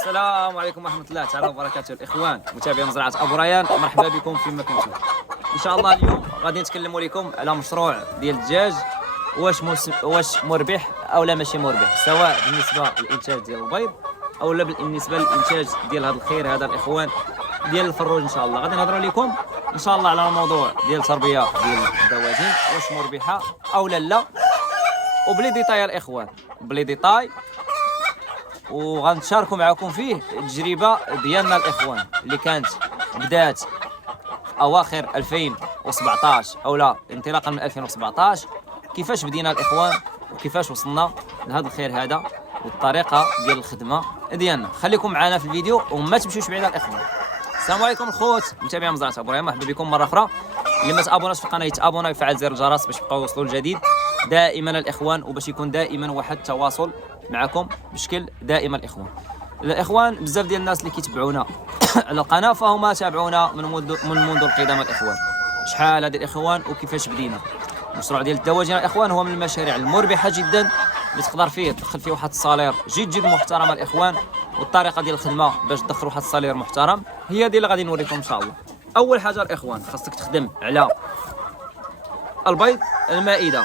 السلام عليكم ورحمة الله تعالى وبركاته. الإخوان متابعي مزرعة أبو ريان، مرحبا بكم فيما كنتم. إن شاء الله اليوم غادي نتكلموا لكم على مشروع ديال الدجاج، واش مربح أو لا ماشي مربح، سواء بالنسبة للإنتاج ديال البيض أو لا بالنسبة للإنتاج ديال هذا الخير هذا الإخوان ديال الفروج. إن شاء الله غادي نهضروا لكم إن شاء الله على الموضوع ديال التربية ديال الدواجن، واش مربحة أو لا، وبلي ديتاي الإخوان بلي ديتاي، وغنشاركوا معكم فيه التجربه ديالنا الاخوان اللي كانت بدات في اواخر 2017 او لا انطلاقا من 2017. كيفاش بدينا الاخوان وكيفاش وصلنا لهذا الخير هذا والطريقه ديال الخدمه ديالنا. خليكم معنا في الفيديو وما تمشيوش بعيد الاخوان. السلام عليكم الخوت متابعي مزرعه ابو ريان، مرحبا بكم مره اخرى. اللي ما تابوناش في القناه يتابونا ويفعل زر الجرس باش يبقاو يوصلوا الجديد دائما الاخوان، وباش يكون دائما واحد التواصل معكم بشكل دائما الاخوان. بزاف ديال الناس اللي كيتبعونا على القناه فهما تابعونا من منذ القدم الاخوان. شحال هذه الاخوان وكيفاش بدينا المشروع ديال الدواجن الاخوان. هو من المشاريع المربحه جدا اللي تقدر فيه تدخل فيه واحد الصالير جد محترم الاخوان، والطريقه ديال الخدمه باش تدخل واحد الصالير محترم هي دي اللي غادي نوريكم ان شاء الله. اول حاجه الاخوان خاصك تخدم على البيض المائده.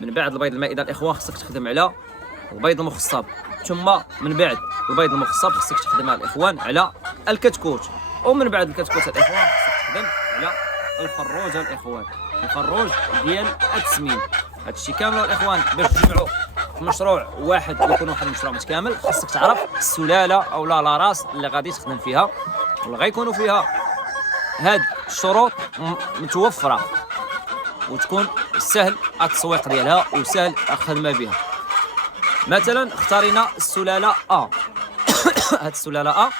من بعد البيض المائده الاخوان خاصك تخدم على البيض المخصب، ثم من بعد البيض المخصب خصك تخدم الاخوان على الكتكوت، ومن بعد الكتكوت الاخوان خصك تخدم على الفروج الاخوان، الفروج ديال التسمين. هادشي كامل الاخوان باش تجمعوا في مشروع واحد ويكون واحد المشروع متكامل. خصك تعرف السلاله او لا راس اللي غادي تخدم فيها، واللي غيكونوا فيها هاد الشروط متوفره وتكون سهل التسويق ديالها وسهل الخدمه بها. مثلا اختارينا السلاله ا هاد السلاله ا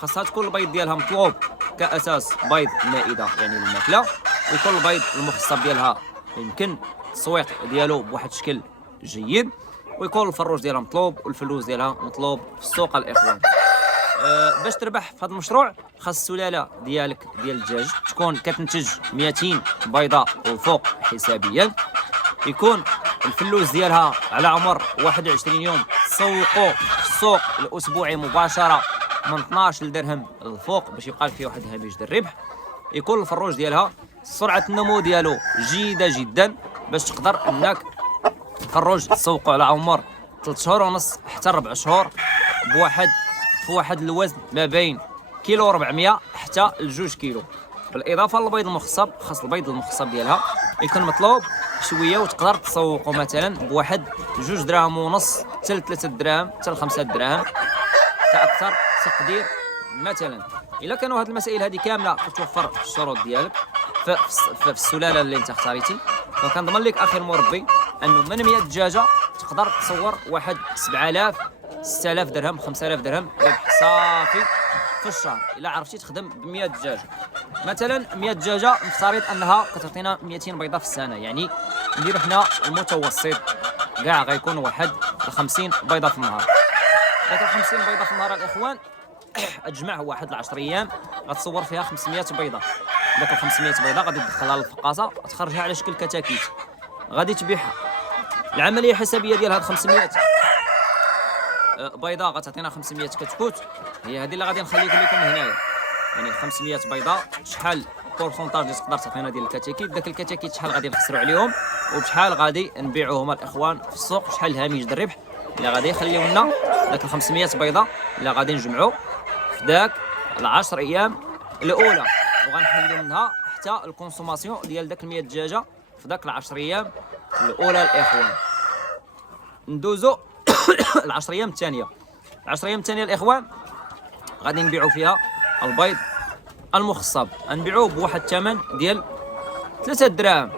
خاصها تكون البيض ديالها مطلوب كاساس بيض المائده يعني الماكله، ويكون البيض المخصب ديالها يمكن التسويق ديالو بواحد الشكل جيد، ويكون الفروج ديالها مطلوب والفلوس ديالها مطلوب في السوق الاخوان. باش تربح في هذا المشروع خاص السلاله ديالك ديال الدجاج تكون كتنتج 200 بيضه وفوق حسابيا، يكون الفلوس ديالها على عمر 21 يوم، تسوقوا في السوق الاسبوعي مباشره من 12 درهم للفوق باش يبقى فيه واحد الهامش ديال الربح، يكون الفروج ديالها سرعه النمو ديالو جيده جدا باش تقدر انك الفروج تسوقوا على عمر 3 شهور ونص حتى 4 شهور في واحد الوزن ما بين كيلو 400 حتى ل2 كيلو. بالاضافه للبيض المخصب، خاص البيض المخصب ديالها يكون مطلوب شويه وتقدر تسوقوا مثلا بواحد 2 دراهم ونص حتى 3 دراهم حتى 5 دراهم كاكثر تقدير. مثلا الا كانوا هذه المسائل هذه كامله كتوفر في الشروط ديالك في السلاله اللي انت اختاريتي، فكنضمن لك اخي المربي انه من 100 دجاجه تقدر تصور واحد 7000 6000 درهم 5000 درهم ربح صافي في الشهر الا عرفتي تخدم ب 100 دجاجه. مثلا 100 دجاجه نفترض انها كتعطينا 200 بيضه في السنه، يعني نديرو حنا المتوسط كاع غيكون واحد 50 بيضه في النهار. داك 50 بيضه في النهار الاخوان تجمع واحد 10 ايام غتصور فيها 500 بيضه. داك 500 بيضه غادي تدخلها للفقاصه تخرجها على شكل كتاكيت غادي تبيعها. العمليه الحسابيه ديال هاد 500 بيضه غتعطينا 500 كتكوت، هي هذه اللي غادي نخليكم لكم هنايا. يعني 500 بيضه شحال بورسونتاج اللي تقدر تعطينا ديال الكتاكيت، داك الكتاكيت شحال غادي نخسروا عليهم وبشحال غادي نبيعوهم الاخوان في السوق، شحال الهامش ديال الربح اللي غادي يخليو لنا داك 500 بيضه اللي غادي نجمعوا في داك 10 ايام الاولى، وغنحيدوا منها حتى الكونسوماسيون ديال داك 100 دجاجه في داك 10 ايام الاولى الاخوان. ندوزو 10 ايام الثانيه. 10 ايام الثانيه الاخوان غادي نبيعوا فيها البيض المخصب، نبيعوه بواحد الثمن ديال 3 دراهم،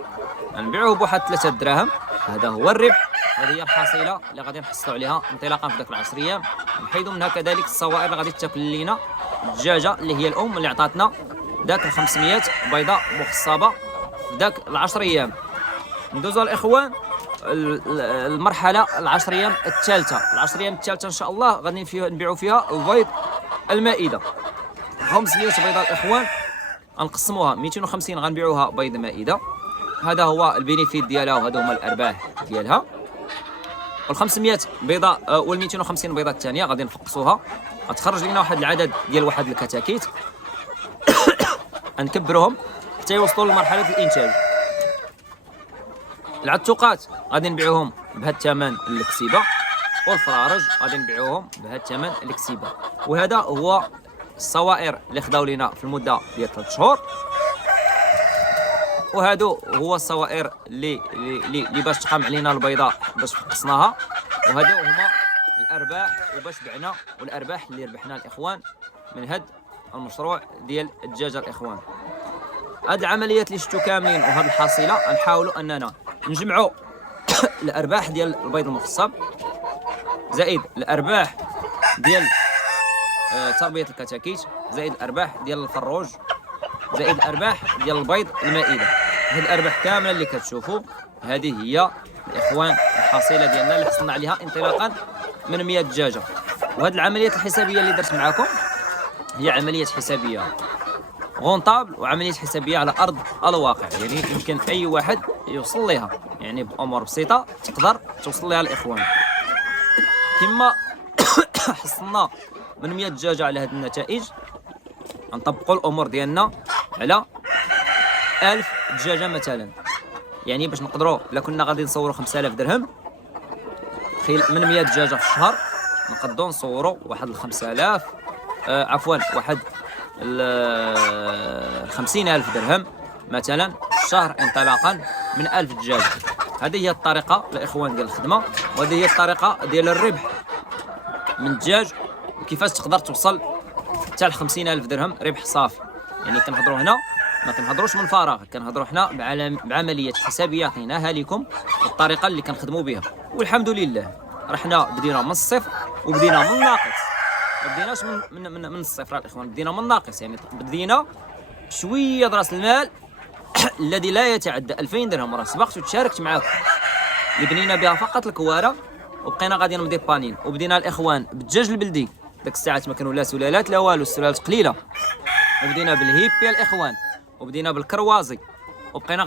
نبيعوه بواحد 3 دراهم. هذا هو الربح، هذه هي الحصيله اللي غادي نحصلوا عليها انطلاقا في ذاك 10 ايام. نحيدوا منها كذلك الصوائر اللي غادي تاكل لينا الدجاجه اللي هي الام اللي عطاتنا ذاك 500 بيضه مخصبه في ذاك 10 ايام. ندوزوا الاخوان المرحله 10 ايام الثالثه. 10 ايام الثالثه ان شاء الله غادي نبيعوا فيها البيض المائده 500 بيضه الاخوان، غنقسموها 250 غنبيعوها بيض مائده، هذا هو البينيفيت ديالها وهذا هما الارباح ديالها. وال 500 بيضه وال 250 بيضه الثانيه غادي نفقصوها، غتخرج لنا واحد العدد ديال واحد الكتاكيت. غنكبروهم حتى يوصلوا لمرحله الانتاج. العتوقات غادي نبيعوهم بهذا الثمن الكسيبه، والفرارج غادي نبيعوهم بهذا الثمن الكسيبه. وهذا هو الصوائر اللي خداو لينا في المده ديال 3 شهور، وهادو هو الصوائر اللي باش تقام علينا البيضاء باش فقصناها، وهادو هما الارباح وباش بعنا، والارباح اللي ربحنا الاخوان من هاد المشروع ديال الدجاجه الاخوان. هاد العمليات اللي شفتوا كاملين وهاد الحصيله غنحاولوا اننا نجمعوا الارباح ديال البيض المخصب زائد الارباح ديال تربيه الكتاكيت زائد الارباح ديال الفروج زائد الارباح ديال البيض المائده. هاد الارباح كامله اللي كتشوفوا هذه هي الاخوان الحصيله ديالنا اللي حصلنا عليها انطلاقا من 100 دجاجه. وهاد العمليات الحسابيه اللي درت معكم هي عمليات حسابيه غونطابل وعمليه حسابيه على ارض الواقع، يعني يمكن اي واحد يوصل لها، يعني بامور بسيطه تقدر توصل لها الاخوان. كما حصلنا من 100 دجاجه على هذه النتائج، غنطبقوا الامور ديالنا على 1000 دجاجه مثلا. يعني باش نقدروا الا كنا غادي نصوروا 5000 درهم من 100 دجاجه في الشهر، نقدروا نصوروا واحد 5000 عفوا واحد 50,000 درهم مثلا في الشهر انطلاقا من 1000 دجاجه. هذه هي الطريقه الاخوان ديال الخدمه، وهذه هي الطريقه ديال الربح من الدجاج، وكيفاش تقدر توصل حتى ل 50,000 درهم ربح صافي. يعني كنهضروا هنا ما كنهضروش من فراغ، كنهضروا حنا بعمليات حسابيه عطيناها لكم والطريقه اللي كنخدموا بها. والحمد لله راه حنا بدينا من الصفر وبدينا من الناقص، ما بديناش من الصفر الاخوان، بدينا من الناقص. يعني بدينا شويه راس المال الذي لا يتعدى 2000 درهم، راه سبقت وتشاركت معاكم اللي بنينا بها فقط الكواره، وبقينا غاديين مديبانين. وبدينا الاخوان بالدجاج البلدي، ديك الساعات ما كانوا لا سلالات لا والو، السلالات قليله. وبدينا بالهيب يا الاخوان، وبدينا بالكروازي، وبقينا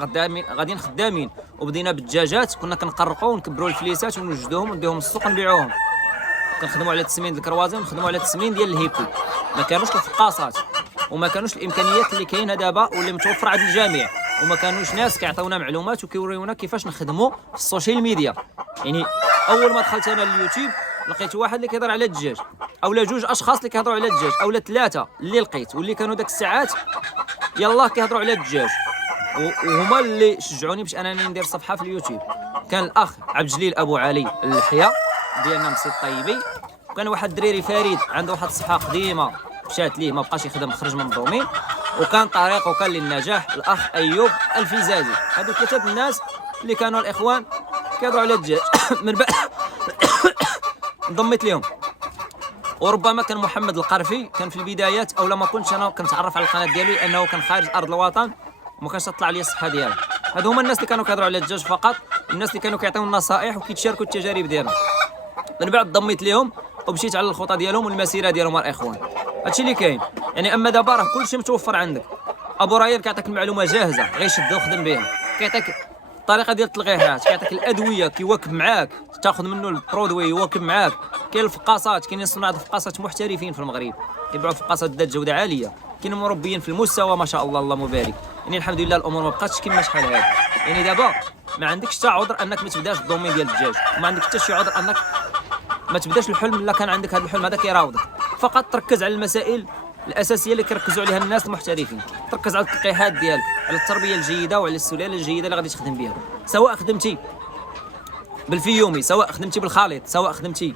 غاديين خدامين. وبدينا بالدجاجات، كنا كنقرقوا ونكبروا الفليسات ونوجدوهم ونديهم للسوق نبيعوهم. كنخدموا على تسمين الكروازي ونخدموا على تسمين ديال الهيبي. ما كانوش الفقاصات وما كانوش الامكانيات اللي كاينه دابا واللي متوفره عند الجميع، وما كانوش ناس كيعطيونا معلومات وكيوريونا كيفاش نخدموا في السوشيال ميديا. يعني اول ما دخلت انا لليوتيوب لقيت واحد اللي كيهضر على الدجاج، اولا جوج اشخاص اللي كيهضروا على الدجاج، اولا ثلاثه اللي لقيت واللي كانوا داك الساعات يلاه كيهضروا على الدجاج، وهما اللي شجعوني باش انني ندير صفحه في اليوتيوب. كان الاخ عبد الجليل ابو علي اللحيه ديالنا مسي الطيبي، وكان واحد الدريري فريد عنده واحد الصحه قديمه مشات ليه ما بقاش يخدم، خرج من الدومين، وكان طريقه كان للنجاح الاخ ايوب الفيزازي. هادو ثلاثه الناس اللي كانوا الاخوان كيهضروا على الدجاج. من بعد انضميت لهم. وربما كان محمد القرفي كان في البدايات، او لما كنتش انا كنتعرف على القناه ديالو لانه كان خارج ارض الوطن وما كانش تطلع لي الصفحه ديالو. هادو هما الناس اللي كانوا كيهضروا على الدجاج فقط، الناس اللي كانوا كيعطيو النصائح وكيتشاركوا التجارب ديالهم. من بعد ضميت لهم ومشيت على الخطه ديالهم والمسيره ديالهم الاخوان. هادشي اللي كاين. يعني اما دابا راه كلشي متوفر عندك. ابو راير كيعطيك المعلومه جاهزه غير شد وخدم بها، كيعطيك الطريقه ديال التلقيحات، كيعطيك الادويه كيواكب معاك، تاخذ منه البرودوي يواكب معاك. كاين الفقاصات، كاينين صناع الفقاصات محترفين في المغرب كيبيعوا فقاصات ذات جوده عاليه، كاينين مربيين في المستوى ما شاء الله اللهم بارك. يعني الحمد لله الامور ما بقاتش كما شحال هذه. يعني دابا ما عندكش حتى عذر انك ما تبداش الدومين ديال الدجاج، وما عندك حتى شي عذر انك ما تبداش الحلم الا كان عندك هذا الحلم هذا كيراودك. فقط تركز على المسائل الاساسيه اللي كيركزوا عليها الناس المحترفين، تركز على التلقيحات ديالك، على التربيه الجيده وعلى السلاله الجيده اللي غادي تخدم بها، سواء خدمتي بالفيومي، سواء خدمتي بالخليط، سواء خدمتي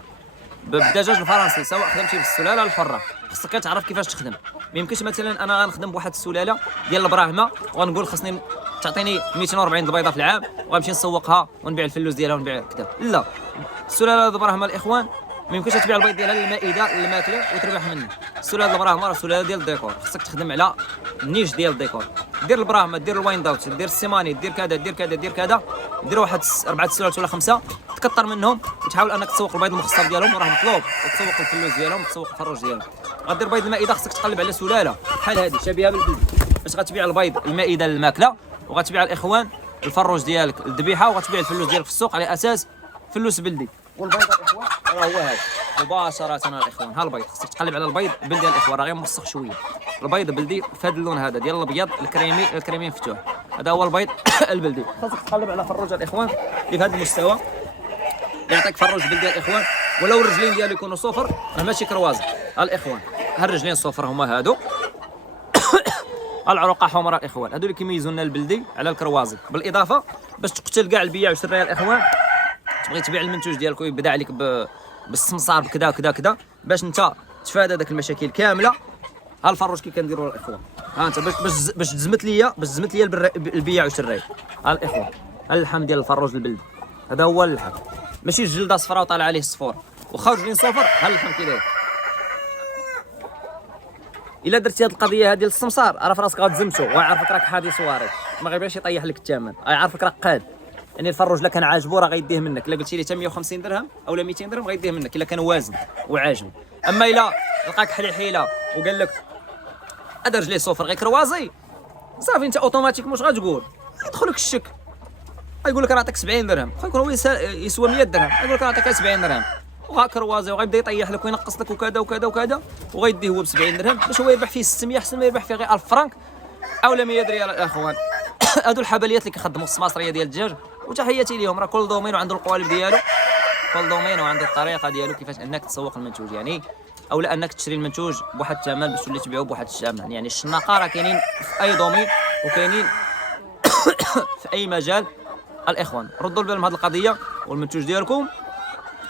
بالدجاج الفرنسي، سواء خدمتي بالسلاله الحره. خصك تعرف كيفاش تخدم. ما يمكنش مثلا انا غنخدم بواحد السلاله ديال البراهمه وغنقول خصني تعطيني 240 البيضه في العام وغنمشي نسوقها ونبيع الفلوس ديالها ونبيع كذا. لا، السلاله البراهمه الاخوان ما يمكنش تبيع البيض ديالها للمائده للماكله وتربح منه. السلاله البراهمه راه سلاله ديال الديكور، خصك تخدم على النيش ديال الديكور. دير البراهمه، دير الواين داوت، دير السيماني، دير كذا دير كذا دير كذا، دير واحد 4 سلالات ولا 5، تكثر منهم وتحاول انك تسوق البيض المخصب ديالهم وراه مطلوب، وتسوق الفلوس ديالهم وتسوق الفروج ديالهم. غدير بيض المائده خصك تقلب على سلاله بحال هذه شبيهه بالبلد باش غتبيع البيض المائده للماكله، وغتبيع الاخوان الفروج ديالك الذبيحه، وغتبيع الفلوس ديالك في السوق على اساس فلوس بلدي. والبيض الاخوان راه هو هذا مباشره الاخوان. ها البيض خصك تقلب على البيض بلدي الاخوان، راه غير موسخ شويه. البيض بلدي في هذا اللون هذا ديال الابيض الكريمي مفتوح، هذا هو البيض البلدي. خاصك تقلب على فروج الاخوان اللي في هذا المستوى، يعطيك فروج بلدي الاخوان. ولو الرجلين ديالو يكونوا صفر راه ماشي كروازي الاخوان، ها الرجلين صفر هما هادو العروقه حمراء الاخوان، هادو اللي كيميزوا لنا البلدي على الكروازي. بالاضافه باش تقتل كاع البياع والشرايه الاخوان، تبغي تبيع المنتوج ديالك ويبدا عليك بالسمسار بكذا كذا كذا، باش انت تفادى داك المشاكل كامله. ها الفروج كي كنديروا الاخوان، ها انت باش تزمت ليا البياع والشرايه. ها الاخوان ها اللحم ديال الفروج البلدي، هذا هو اللحم، ماشي الجلده صفراء وطالع عليه الصفور واخا رجلين صفر. ها اللحم كي داير. الا درتي هذه القضيه هذه ديال السمسار راه في راسك غتزمتو ويعرفك راك حادي صواريخ، ما غيبغيش يطيح لك الثمن، يعرفك راك قاد. يعني الفروج الا كان عاجبو راه غيديه منك، الا قلتي ليه حتى 150 درهم اولا 200 درهم غيديه منك الا كان وازن وعاجبو. اما الا لقاك حيله وقال لك هذا رجليه صفر غير كروازي، صافي انت اوتوماتيك واش غتقول؟ يدخلك الشك، يقول لك نعطيك 70 درهم، واخا يكون هو يسوى 100 درهم، يقول لك نعطيك 70 درهم وها كروازي، وغيبدا يطيح لك وينقص لك وكذا وكذا وكذا، وغيديه هو ب 70 درهم باش هو يربح فيه 600 احسن ما يربح فيه غير 1000 فرنك اولا 100 ريال الاخوان. هادو الحبليات اللي كيخدموا السماسريه ديال الدجاج، وتحياتي ليهم، راه كل دومين وعنده القوالب ديالو، كل دومين وعنده الطريقه ديالو كيفاش انك تسوق المنتوج يعني، اولا انك تشري المنتوج بواحد الثمن باش تولي تبيعو بواحد الثمن. يعني الشناقه راه كاينين في اي دومين وكاينين في اي مجال الاخوان. ردوا البال من هذه القضيه، والمنتوج ديالكم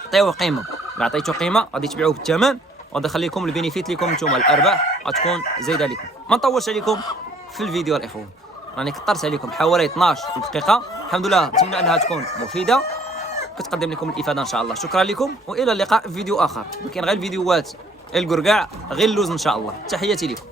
عطيوه قيمه، الا عطيتو قيمه غادي تبيعوه بالثمن وغادي يخليكم البينيفيت ليكم نتوما، الارباح غتكون زايده لكم. ما نطولش عليكم في الفيديو الاخوان، راني كثرت عليكم حوالي 12 دقيقه، الحمد لله نتمنى انها تكون مفيده كتقدم لكم الافاده ان شاء الله. شكرا لكم والى اللقاء في فيديو اخر، ما كاين غير الفيديوهات القرقاع غير اللوز ان شاء الله. تحياتي لكم.